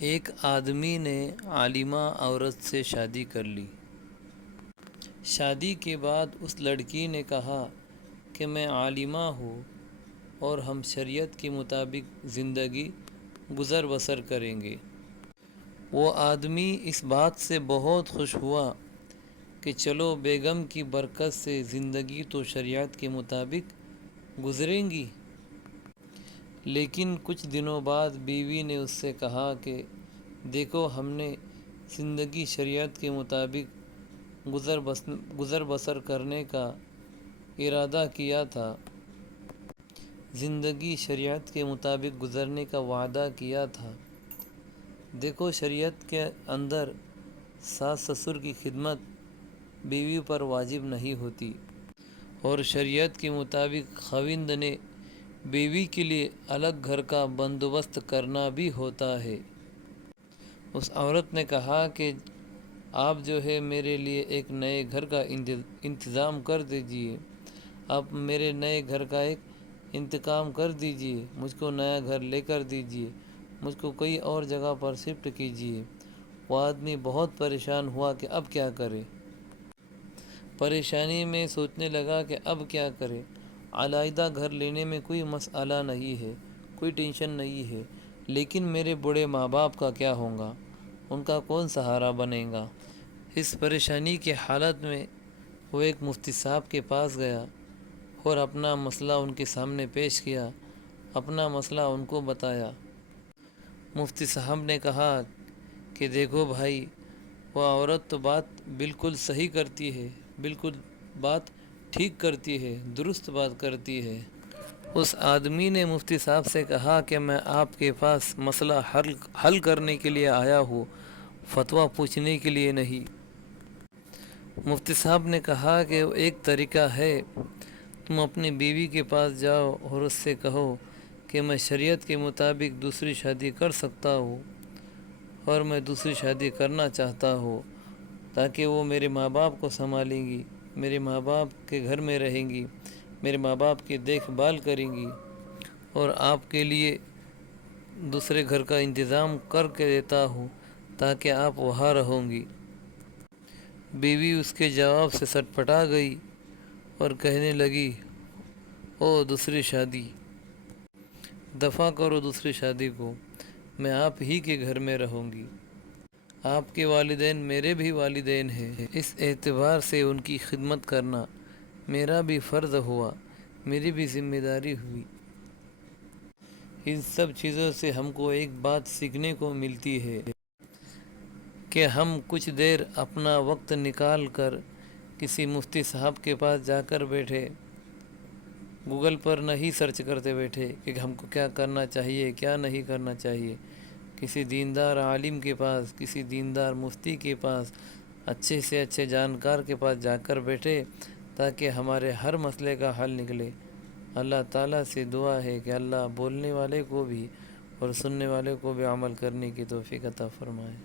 ایک آدمی نے عالمہ عورت سے شادی کر لی۔ شادی کے بعد اس لڑکی نے کہا کہ میں عالمہ ہوں اور ہم شریعت کے مطابق زندگی گزر بسر کریں گے۔ وہ آدمی اس بات سے بہت خوش ہوا کہ چلو بیگم کی برکت سے زندگی تو شریعت کے مطابق گزریں گی۔ لیکن کچھ دنوں بعد بیوی نے اس سے کہا کہ دیکھو ہم نے زندگی شریعت کے مطابق گزر بسر کرنے کا ارادہ کیا تھا، زندگی شریعت کے مطابق گزرنے کا وعدہ کیا تھا۔ دیکھو شریعت کے اندر ساس سسر کی خدمت بیوی پر واجب نہیں ہوتی، اور شریعت کے مطابق خاوند نے بیوی کے لیے الگ گھر کا بندوبست کرنا بھی ہوتا ہے۔ اس عورت نے کہا کہ آپ جو ہے میرے لیے ایک نئے گھر کا انتظام کر دیجئے، آپ میرے نئے گھر کا ایک انتظام کر دیجئے، مجھ کو نیا گھر لے کر دیجئے، مجھ کو کوئی اور جگہ پر شفٹ کیجئے۔ وہ آدمی بہت پریشان ہوا کہ اب کیا کرے۔ پریشانی میں سوچنے لگا کہ اب کیا کرے۔ علیحدہ گھر لینے میں کوئی مسئلہ نہیں ہے، کوئی ٹینشن نہیں ہے، لیکن میرے بوڑھے ماں باپ کا کیا ہوگا، ان کا کون سہارا بنے گا۔ اس پریشانی کی حالت میں وہ ایک مفتی صاحب کے پاس گیا اور اپنا مسئلہ ان کے سامنے پیش کیا، اپنا مسئلہ ان کو بتایا۔ مفتی صاحب نے کہا کہ دیکھو بھائی، وہ عورت تو بات بالکل صحیح کرتی ہے، بالکل بات ٹھیک کرتی ہے، درست بات کرتی ہے۔ اس آدمی نے مفتی صاحب سے کہا کہ میں آپ کے پاس مسئلہ حل کرنے کے لیے آیا ہوں، فتویٰ پوچھنے کے لیے نہیں۔ مفتی صاحب نے کہا کہ ایک طریقہ ہے، تم اپنی بیوی کے پاس جاؤ اور اس سے کہو کہ میں شریعت کے مطابق دوسری شادی کر سکتا ہوں اور میں دوسری شادی کرنا چاہتا ہوں، تاکہ وہ میرے ماں باپ کو سنبھالیں گی، میرے ماں باپ کے گھر میں رہیں گی، میرے ماں باپ کی دیکھ بھال کریں گی، اور آپ کے لیے دوسرے گھر کا انتظام کر کے دیتا ہوں تاکہ آپ وہاں رہو گی۔ بیوی اس کے جواب سے سٹپٹا گئی اور کہنے لگی، او دوسری شادی، دفع کرو دوسری شادی کو، میں آپ ہی کے گھر میں رہوں گی۔ آپ کے والدین میرے بھی والدین ہیں، اس اعتبار سے ان کی خدمت کرنا میرا بھی فرض ہوا، میری بھی ذمہ داری ہوئی۔ ان سب چیزوں سے ہم کو ایک بات سیکھنے کو ملتی ہے کہ ہم کچھ دیر اپنا وقت نکال کر کسی مفتی صاحب کے پاس جا کر بیٹھے، گوگل پر نہیں سرچ کرتے بیٹھے کہ ہم کو کیا کرنا چاہیے، کیا نہیں کرنا چاہیے۔ کسی دیندار عالم کے پاس، کسی دیندار مفتی کے پاس، اچھے سے اچھے جانکار کے پاس جا کر بیٹھے تاکہ ہمارے ہر مسئلے کا حل نکلے۔ اللہ تعالیٰ سے دعا ہے کہ اللہ بولنے والے کو بھی اور سننے والے کو بھی عمل کرنے کی توفیق عطا فرمائے۔